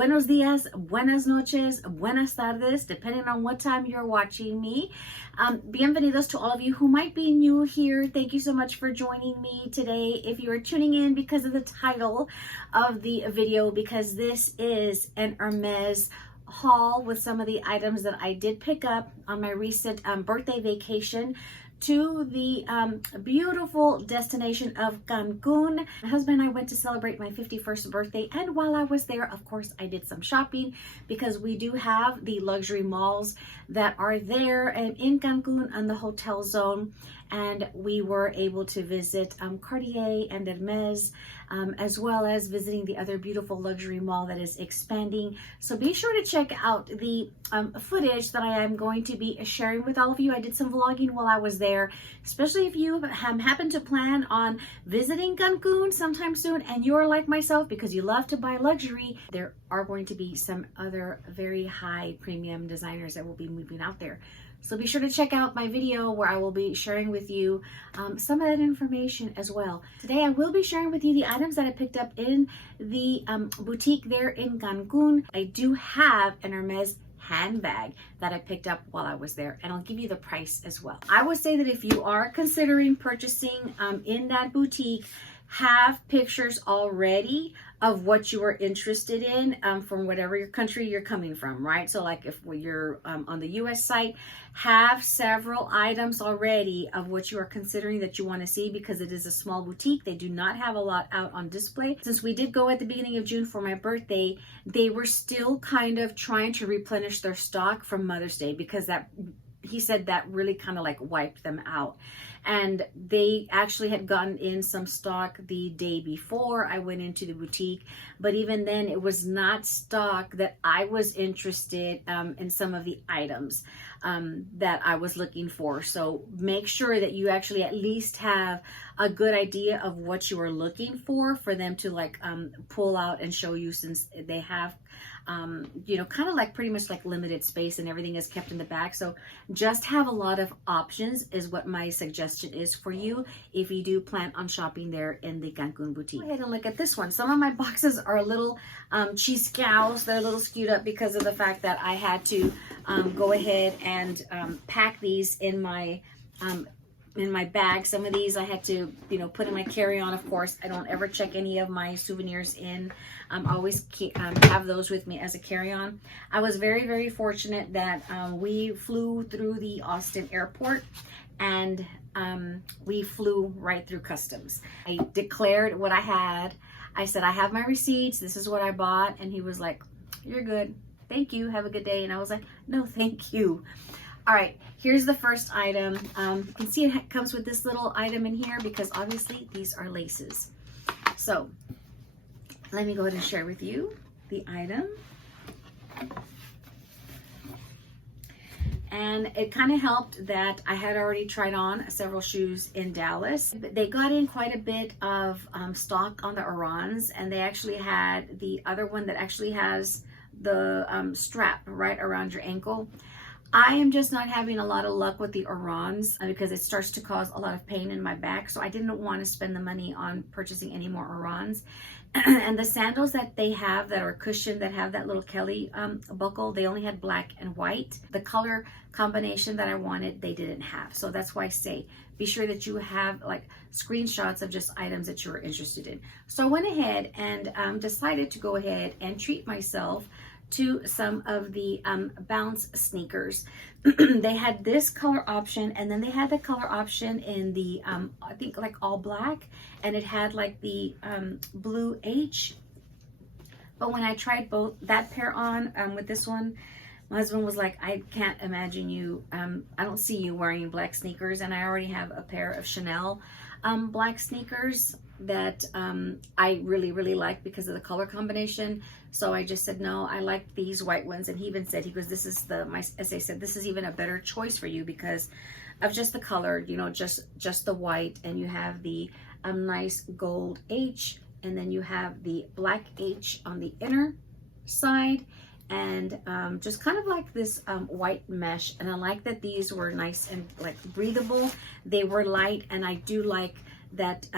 buenos dias, buenas noches, buenas tardes, depending on what time you're watching me. Bienvenidos to all of you who might be new here. Thank you so much for joining me today. If you are tuning in because of the title of the video, because this is an Hermes haul with some of the items that I did pick up on my recent birthday vacation to the beautiful destination of Cancun. My husband and I went to celebrate my 51st birthday, and while I was there, of course, I did some shopping because we do have the luxury malls that are there and in Cancun on the hotel zone, and we were able to visit Cartier and Hermes, as well as visiting the other beautiful luxury mall that is expanding. So be sure to check out the footage that I am going to be sharing with all of you. I did some vlogging while I was there, especially if you happen to plan on visiting Cancun sometime soon and you're like myself because you love to buy luxury. There are going to be some other very high premium designers that will be moving out there. So be sure to check out my video where I will be sharing with you some of that information as well. Today I will be sharing with you the items that I picked up in the boutique there in Cancun. I do have an Hermes handbag that I picked up while I was there, and I'll give you the price as well. I would say that if you are considering purchasing in that boutique, have pictures already of what you are interested in from whatever your country you're coming from, right? So like if you're on the US site, have several items already of what you are considering that you want to see, because it is a small boutique. They do not have a lot out on display. Since we did go at the beginning of June for my birthday, they were still kind of trying to replenish their stock from Mother's Day, because he said that really kind of like wiped them out. And they actually had gotten in some stock the day before I went into the boutique, but even then it was not stock that I was interested in some of the items that I was looking for. So make sure that you actually at least have a good idea of what you are looking for them to like pull out and show you, since they have you know, kind of like pretty much like limited space and everything is kept in the back. So just have a lot of options is what my suggestion is for you if you do plan on shopping there in the Cancun boutique. Go ahead and look at this one. Some of my boxes are a little chiscaos. They're a little skewed up because of the fact that I had to go ahead and pack these in my bag. Some of these I had to, you know, put in my carry-on. Of course, I don't ever check any of my souvenirs in. I always have those with me as a carry-on. I was very, very fortunate that we flew through the Austin airport, and we flew right through customs. I declared what I had. I said, I have my receipts. This is what I bought. And he was like, you're good. Thank you. Have a good day. And I was like, no, thank you. All right, here's the first item. You can see it comes with this little item in here because obviously these are laces. So let me go ahead and share with you the item. And it kind of helped that I had already tried on several shoes in Dallas. They got in quite a bit of stock on the Orans, and they actually had the other one that actually has the strap right around your ankle. I am just not having a lot of luck with the Orans because it starts to cause a lot of pain in my back. So I didn't want to spend the money on purchasing any more Orans. And the sandals that they have that are cushioned, that have that little Kelly buckle, they only had black and white. The color combination that I wanted, they didn't have. So that's why I say, be sure that you have like screenshots of just items that you're interested in. So I went ahead and decided to go ahead and treat myself to some of the Bounce sneakers. They had this color option, and then they had the color option in the I think like all black, and it had like the blue H. But when I tried both that pair on with this one, my husband was like, I can't imagine you, I don't see you wearing black sneakers. And I already have a pair of Chanel black sneakers that I really, really like because of the color combination. So I just said, no, I like these white ones. And he even said, he goes, this is my SA said, this is even a better choice for you because of just the color, you know, just the white. And you have the nice gold H, and then you have the black H on the inner side, and just kind of like this white mesh. And I like that these were nice and like breathable. They were light, and I do like that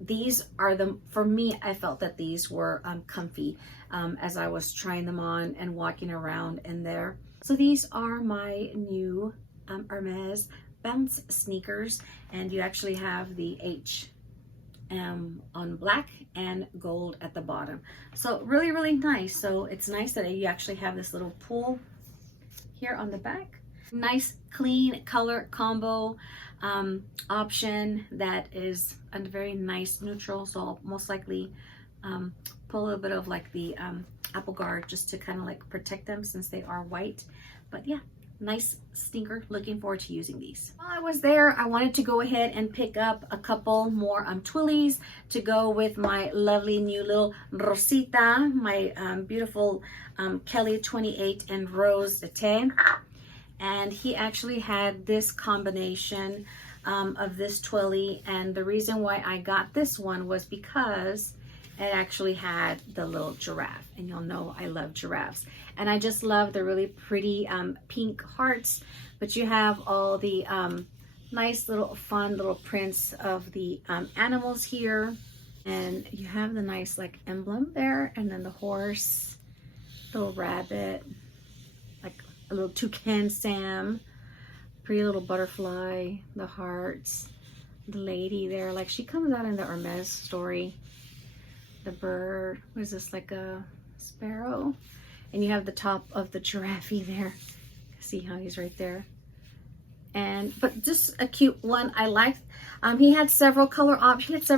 these are for me, I felt that these were comfy. as I was trying them on and walking around in there. So these are my new Hermes bounce sneakers, and you actually have the H on black and gold at the bottom. So really, really nice. So it's nice that you actually have this little pull here on the back. Nice clean color combo option that is a very nice neutral. So I'll most likely pull a little bit of like the apple guard just to kind of like protect them since they are white. But yeah, nice sneaker. Looking forward to using these. While I was there, I wanted to go ahead and pick up a couple more twillies to go with my lovely new little Rosita, my beautiful Kelly 28 and Rose de Te. And he actually had this combination of this twilly, and the reason why I got this one was because it actually had the little giraffe, and you'll know I love giraffes. And I just love the really pretty pink hearts, but you have all the nice little fun little prints of the animals here, and you have the nice like emblem there, and then the horse, little rabbit, like a little toucan Sam, pretty little butterfly, the hearts, the lady there, like she comes out in the Hermes story. The bird, what is this, like a sparrow? And you have the top of the giraffe there. See how he's right there. And but just a cute one. I liked. He had several color options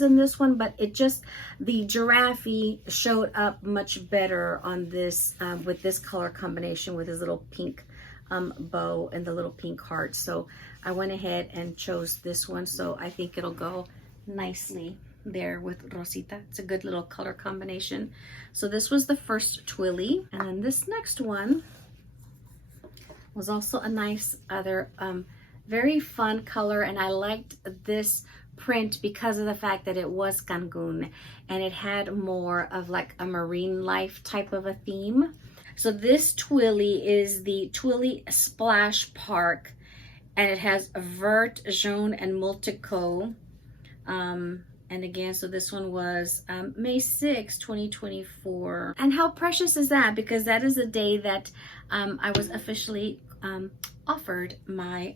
in this one, but it just, the giraffe showed up much better on this with this color combination with his little pink bow and the little pink heart. So I went ahead and chose this one. So I think it'll go nicely there with Rosita. It's a good little color combination. So this was the first twilly, and then this next one was also a nice other very fun color, and I liked this print because of the fact that it was Cancun and it had more of like a marine life type of a theme. So this twilly is the Twilly Splash Park, and it has Vert, Jaune, and Multico. And again, so this one was May 6, 2024. And how precious is that? Because that is the day that I was officially offered my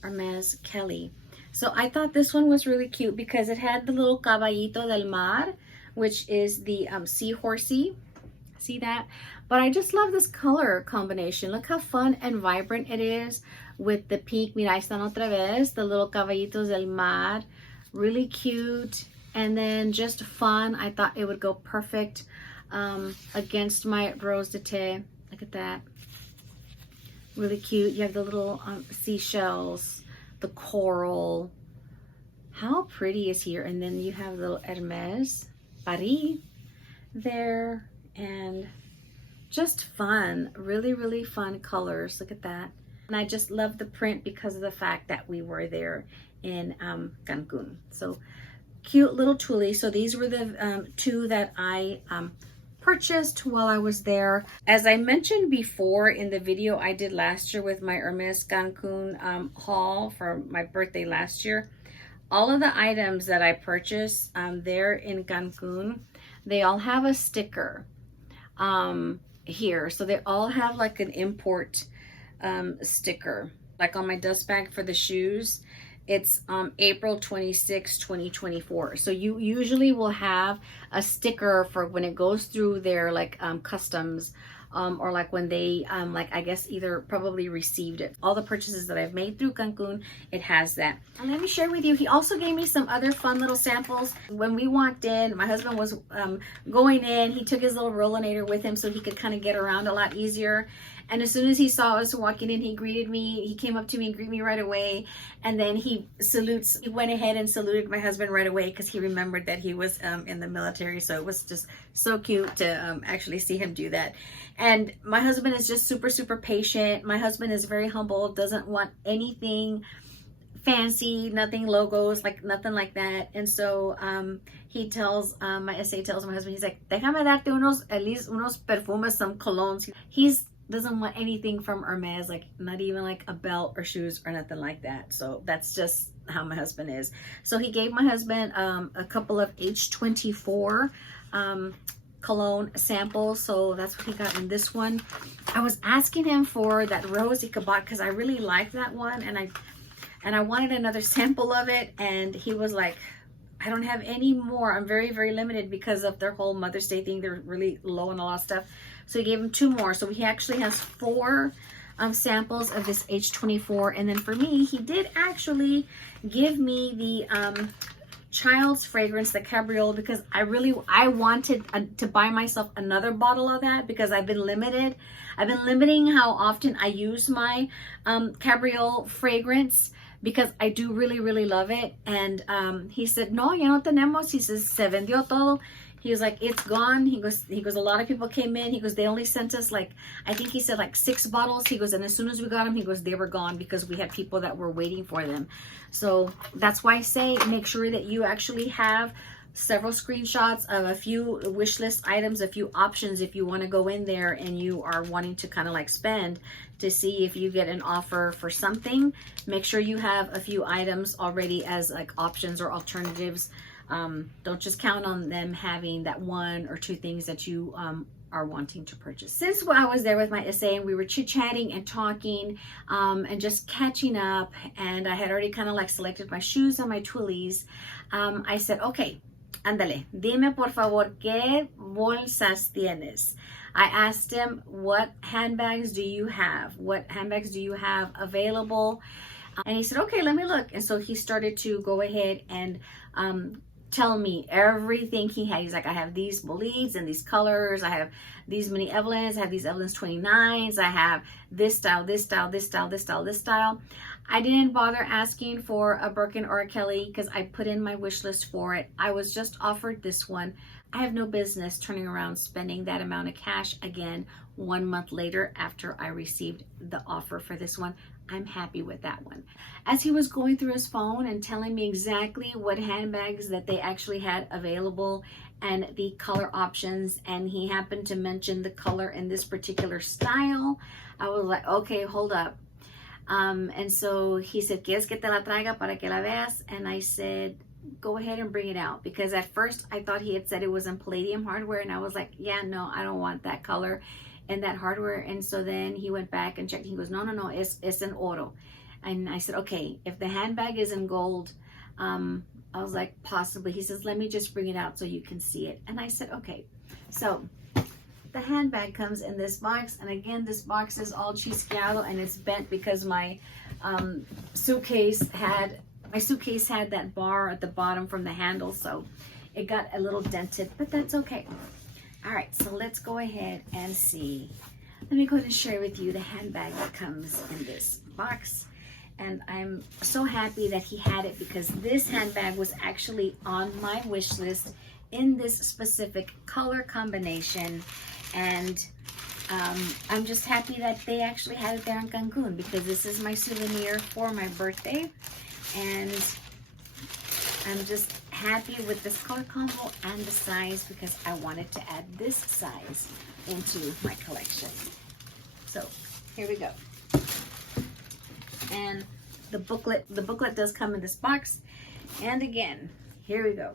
Hermes Kelly. So I thought this one was really cute because it had the little caballito del mar, which is the seahorsey. See that? But I just love this color combination. Look how fun and vibrant it is with the pink. Mira, ahí están otra vez, the little caballitos del mar. Really cute, and then just fun. I thought it would go perfect against my Rose de Te. Look at that. Really cute. You have the little seashells, the coral. How pretty is here? And then you have little Hermes Paris there, and just fun. Really, really fun colors. Look at that. And I just love the print because of the fact that we were there in Cancun. So cute little twilly. So these were the two that I purchased while I was there. As I mentioned before in the video I did last year with my Hermes Cancun haul for my birthday last year, all of the items that I purchased there in Cancun, they all have a sticker here. So they all have like an import sticker. Like on my dust bag for the shoes, it's April 26, 2024. So you usually will have a sticker for when it goes through their like customs or like when they like I guess either probably received it. All the purchases that I've made through Cancun, it has that. And let me share with you, he also gave me some other fun little samples. When we walked in, my husband was going in, he took his little rollinator with him so he could kind of get around a lot easier. And as soon as he saw us walking in, he greeted me. He came up to me and greeted me right away. And then he went ahead and saluted my husband right away because he remembered that he was in the military. So it was just so cute to actually see him do that. And my husband is just super, super patient. My husband is very humble, doesn't want anything fancy, nothing logos, like nothing like that. And so he tells, my SA tells my husband, he's like, déjame darte at least unos perfumes, some colognes. He's doesn't want anything from Hermes, like not even like a belt or shoes or nothing like that. So that's just how my husband is. So he gave my husband a couple of H24 cologne sample, so that's what he got in this one. I was asking him for that rose Ichabod because I really liked that one, and I wanted another sample of it, and he was like, I don't have any more. I'm very, very limited because of their whole Mother's Day thing. They're really low on a lot of stuff. So he gave him 2 more. So he actually has 4 samples of this H24. And then for me, he did actually give me the child's fragrance, the Cabriole, because I wanted to buy myself another bottle of that because I've been limited. I've been limiting how often I use my Cabriole fragrance, because I do really, really love it. And he said, no, ya no tenemos. He says, se vendió todo. He was like, it's gone. He goes, a lot of people came in. He goes, they only sent us like, I think he said like 6 bottles. He goes, and as soon as we got them, he goes, they were gone because we had people that were waiting for them. So that's why I say, make sure that you actually have several screenshots of a few wish list items, a few options if you want to go in there and you are wanting to kind of like spend to see if you get an offer for something. Make sure you have a few items already as like options or alternatives. Don't just count on them having that 1 or 2 things that you are wanting to purchase. Since I was there with my essay and we were chit-chatting and talking and just catching up, and I had already kind of like selected my shoes and my twillies, I said, okay, ándale, dime por favor, ¿qué bolsas tienes? I asked him, what handbags do you have? What handbags do you have available? And he said, okay, let me look. And so he started to go ahead and tell me everything he had. He's like, I have these Bolides and these colors. I have these mini Evelyns. I have these Evelyns 29s. I have this style, this style, this style, this style, this style. I didn't bother asking for a Birkin or a Kelly because I put in my wish list for it. I was just offered this one. I have no business turning around spending that amount of cash again 1 month later after I received the offer for this one. I'm happy with that one. As he was going through his phone and telling me exactly what handbags that they actually had available and the color options, and he happened to mention the color in this particular style, I was like, okay, hold up. And so he said, ¿Quieres que te la traiga para que la veas? And I said, go ahead and bring it out, because at first I thought he had said it was in palladium hardware, and I was like, yeah, no, I don't want that color and that hardware. And so then he went back and checked. He goes, no, it's an oro. And I said, okay, if the handbag is in gold, I was like, possibly. He says, let me just bring it out so you can see it. And I said, okay. So the handbag comes in this box, and again, this box is all chisqueado and it's bent because my suitcase had that bar at the bottom from the handle, so it got a little dented, but that's okay. All right, so let's go ahead and see. Let me go ahead and share with you the handbag that comes in this box. And I'm so happy that he had it, because this handbag was actually on my wish list in this specific color combination. And I'm just happy that they actually had it there in Cancun, because this is my souvenir for my birthday. And I'm just happy with this color combo and the size, because I wanted to add this size into my collection. So here we go. And the booklet does come in this box. And again, here we go.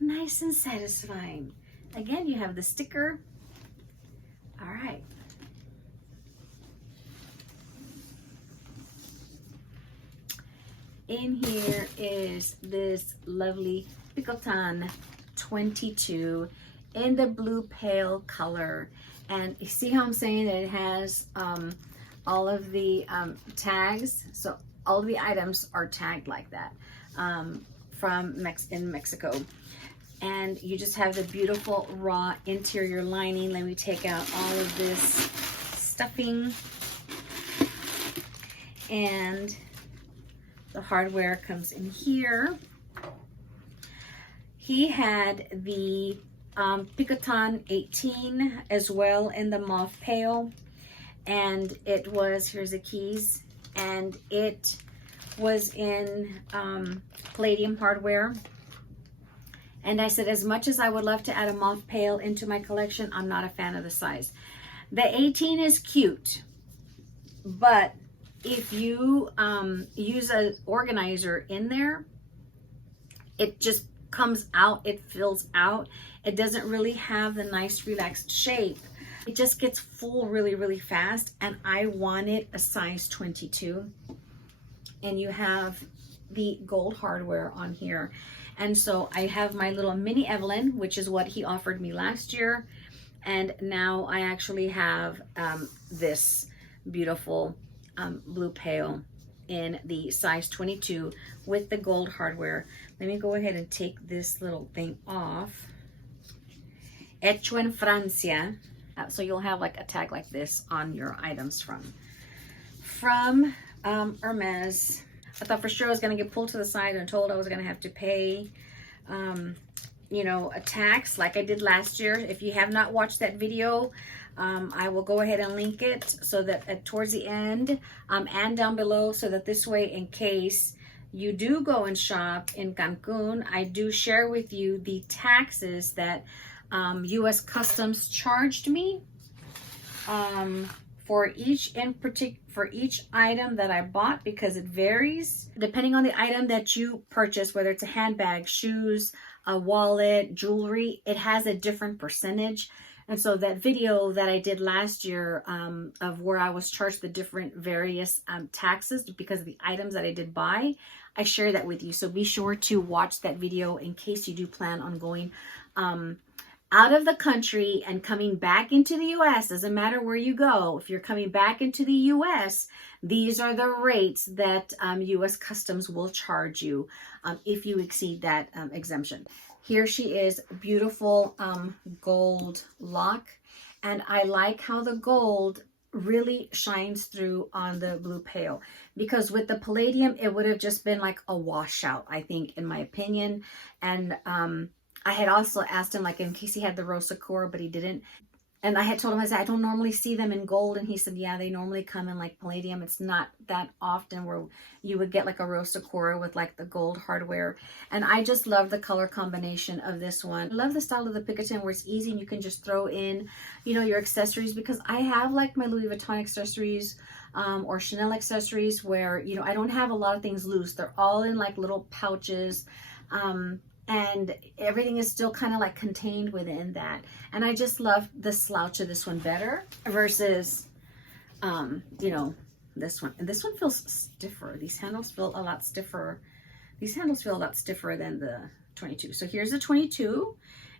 Nice and satisfying. Again, you have the sticker. All right. In here is this lovely Picotan 22 in the blue pale color. And you see how I'm saying that it has all of the tags. So all of the items are tagged like that in Mexico. And you just have the beautiful raw interior lining. Let me take out all of this stuffing. And the hardware comes in here. He had the Picotan 18 as well in the mauve pale. And it was, here's the keys, and it was in palladium hardware. And I said, as much as I would love to add a mauve pale into my collection, I'm not a fan of the size. The 18 is cute, but if you use an organizer in there, it just comes out, it fills out. It doesn't really have the nice relaxed shape. It just gets full really, really fast. And I wanted a size 22. And you have the gold hardware on here. And so I have my little mini Evelyn, which is what he offered me last year. And now I actually have this beautiful blue pail in the size 22 with the gold hardware. Let me go ahead and take this little thing off. Hecho en Francia. So you'll have like a tag like this on your items from Hermes. I thought for sure I was going to get pulled to the side and told I was going to have to pay, you know, a tax like I did last year. If you have not watched that video, I will go ahead and link it so that towards the end and down below, so that this way, in case you do go and shop in Cancun, I do share with you the taxes that U.S. Customs charged me for each item that I bought, because it varies depending on the item that you purchase, whether it's a handbag, shoes, a wallet, jewelry. It has a different percentage. And so that video that I did last year of where I was charged the different various taxes because of the items that I did buy, I share that with you. So be sure to watch that video in case you do plan on going out of the country and coming back into the U.S. Doesn't matter where you go. If you're coming back into the U.S., these are the rates that U.S. Customs will charge you if you exceed that exemption. Here she is, beautiful gold lock. And I like how the gold really shines through on the blue pail, because with the palladium, it would have just been like a washout, I think, in my opinion. And I had also asked him, like, in case he had the Rose Sakura, but he didn't. And I had told him, I said, I don't normally see them in gold. And he said, yeah, they normally come in like palladium. It's not that often where you would get like a Rose Sakura with like the gold hardware. And I just love the color combination of this one. I love the style of the Picotin where it's easy and you can just throw in, you know, your accessories, because I have like my Louis Vuitton accessories or Chanel accessories where, you know, I don't have a lot of things loose. They're all in like little pouches. And everything is still kind of like contained within that. And I just love the slouch of this one better versus, you know, this one. And this one feels stiffer. These handles feel a lot stiffer. These handles feel a lot stiffer than the 22. So here's the 22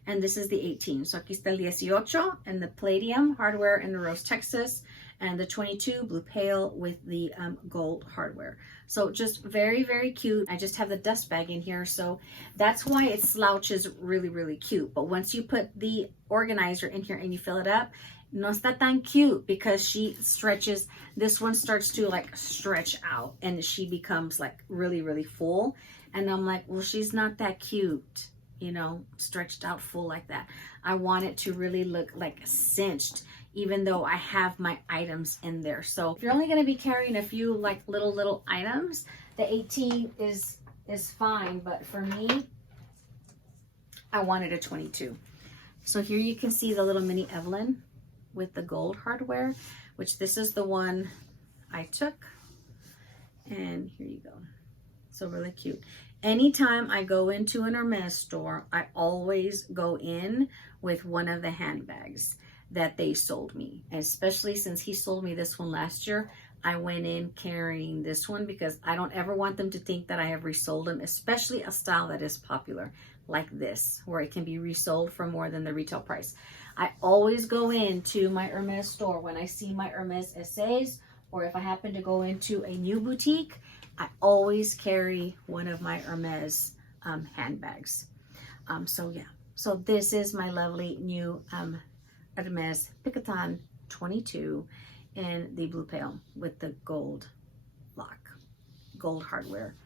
and this is the 18. So aquí está el 18 and the palladium hardware in the Rose Texas, and the 22 blue pail with the gold hardware. So just very, very cute. I just have the dust bag in here, so that's why it slouches really, really cute. But once you put the organizer in here and you fill it up, no está tan cute, because she stretches. This one starts to like stretch out and she becomes like really, really full. And I'm like, well, she's not that cute, you know, stretched out full like that. I want it to really look like cinched, even though I have my items in there. So if you're only going to be carrying a few like little items, the 18 is fine. But for me, I wanted a 22. So here you can see the little mini Evelyn with the gold hardware, which this is the one I took. And here you go. So really cute. Anytime I go into an Hermes store, I always go in with one of the handbags that they sold me. And especially since he sold me this one last year, I went in carrying this one because I don't ever want them to think that I have resold them, especially a style that is popular like this, where it can be resold for more than the retail price. I always go into my Hermes store when I see my Hermes essays, or if I happen to go into a new boutique, I always carry one of my Hermes handbags. So yeah, so this is my lovely new Hermes Picotin 22 in the blue pail with the gold lock, gold hardware,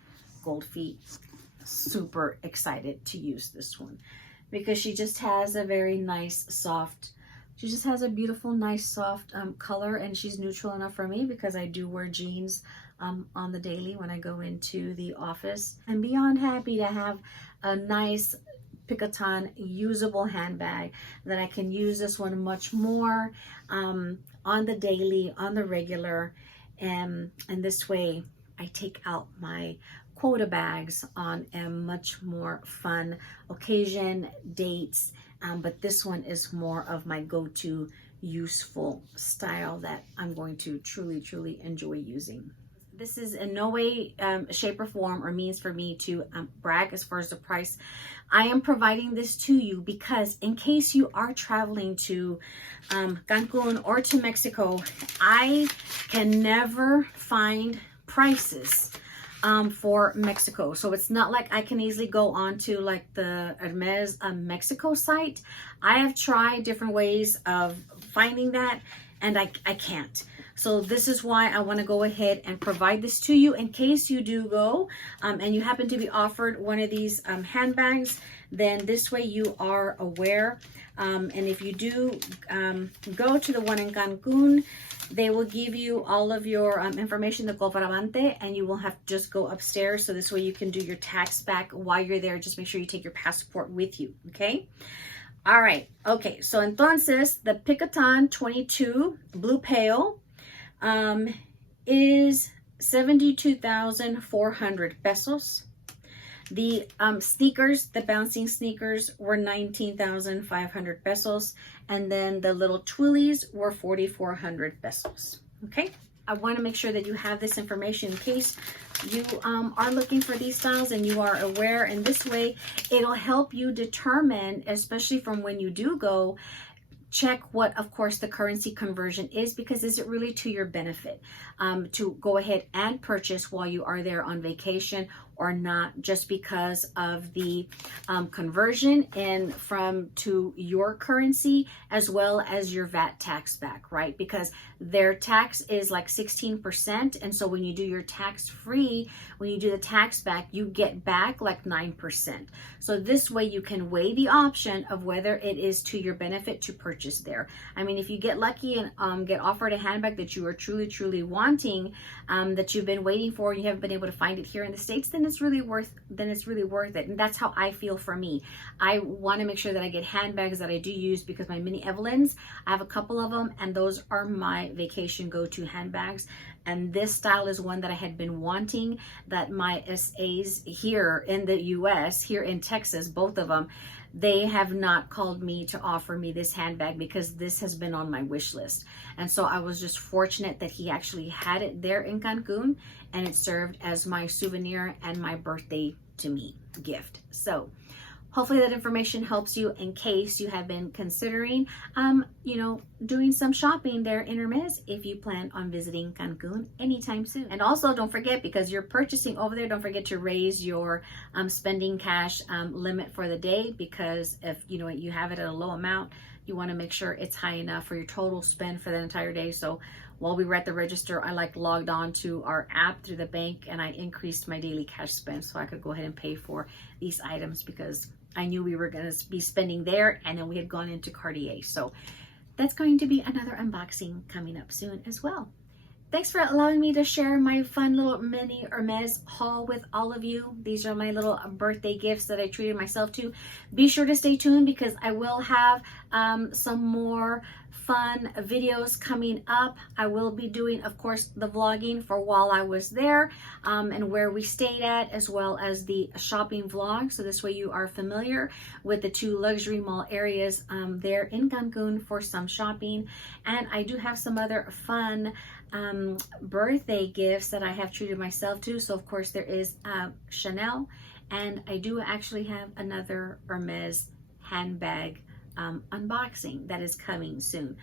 gold feet. Super excited to use this one because she just has a very nice soft, she just has a beautiful nice soft color, and she's neutral enough for me because I do wear jeans on the daily when I go into the office. I'm beyond happy to have a nice Picotin usable handbag that I can use this one much more on the daily, on the regular, and this way I take out my quota bags on a much more fun occasion, dates, but this one is more of my go-to useful style that I'm going to truly enjoy using. This is in no way, shape or form or means for me to brag as far as the price. I am providing this to you because in case you are traveling to Cancun or to Mexico, I can never find prices for Mexico. So it's not like I can easily go on to like the Hermes Mexico site. I have tried different ways of finding that and I can't. So this is why I want to go ahead and provide this to you in case you do go and you happen to be offered one of these handbags, then this way you are aware. And if you do go to the one in Cancun, they will give you all of your information, the comprobante, and you will have to just go upstairs. So this way you can do your tax back while you're there. Just make sure you take your passport with you, okay? All right, okay, so entonces, the Picotan 22 Blue Pale is 72,400 pesos. The sneakers, the bouncing sneakers were 19,500 pesos. And then the little twillies were 4,400 pesos. Okay. I want to make sure that you have this information in case you are looking for these styles and you are aware. And this way, it'll help you determine, especially from when you do go, check what, of course, the currency conversion is, because is it really to your benefit to go ahead and purchase while you are there on vacation or not, just because of the conversion and from to your currency as well as your VAT tax back, right? Because their tax is like 16%. And so when you do your tax free, when you do the tax back, you get back like 9%. So this way you can weigh the option of whether it is to your benefit to purchase there. I mean, if you get lucky and get offered a handbag that you are truly wanting, that you've been waiting for, and you haven't been able to find it here in the States, then it's really worth it. And that's how I feel for me. I want to make sure that I get handbags that I do use, because my mini Evelyns, I have a couple of them, and those are my vacation go-to handbags. And this style is one that I had been wanting, that my SAs here in the US, here in Texas, both of them, they have not called me to offer me this handbag because this has been on my wish list. And so I was just fortunate that he actually had it there in Cancun, and it served as my souvenir and my birthday to me gift. So hopefully that information helps you in case you have been considering, doing some shopping there in Hermes if you plan on visiting Cancun anytime soon. And also don't forget, because you're purchasing over there, don't forget to raise your spending cash limit for the day, because if you have it at a low amount, you want to make sure it's high enough for your total spend for the entire day. So while we were at the register, I logged on to our app through the bank, and I increased my daily cash spend so I could go ahead and pay for these items, because I knew we were going to be spending there, and then we had gone into Cartier. So that's going to be another unboxing coming up soon as well. Thanks for allowing me to share my fun little mini Hermes haul with all of you. These are my little birthday gifts that I treated myself to. Be sure to stay tuned, because I will have some more fun videos coming up. I will be doing, of course, the vlogging for while I was there and where we stayed at, as well as the shopping vlog. So this way you are familiar with the two luxury mall areas there in Cancun for some shopping. And I do have some other fun birthday gifts that I have treated myself to. So of course there is Chanel, and I do actually have another Hermes handbag unboxing that is coming soon.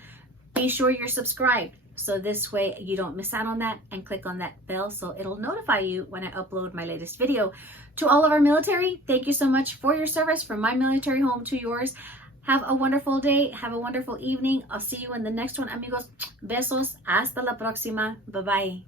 Be sure you're subscribed, so this way you don't miss out on that, and click on that bell so it'll notify you when I upload my latest video. To all of our military, thank you so much for your service, from my military home to yours. Have a wonderful day. Have a wonderful evening. I'll see you in the next one, amigos. Besos. Hasta la próxima. Bye-bye.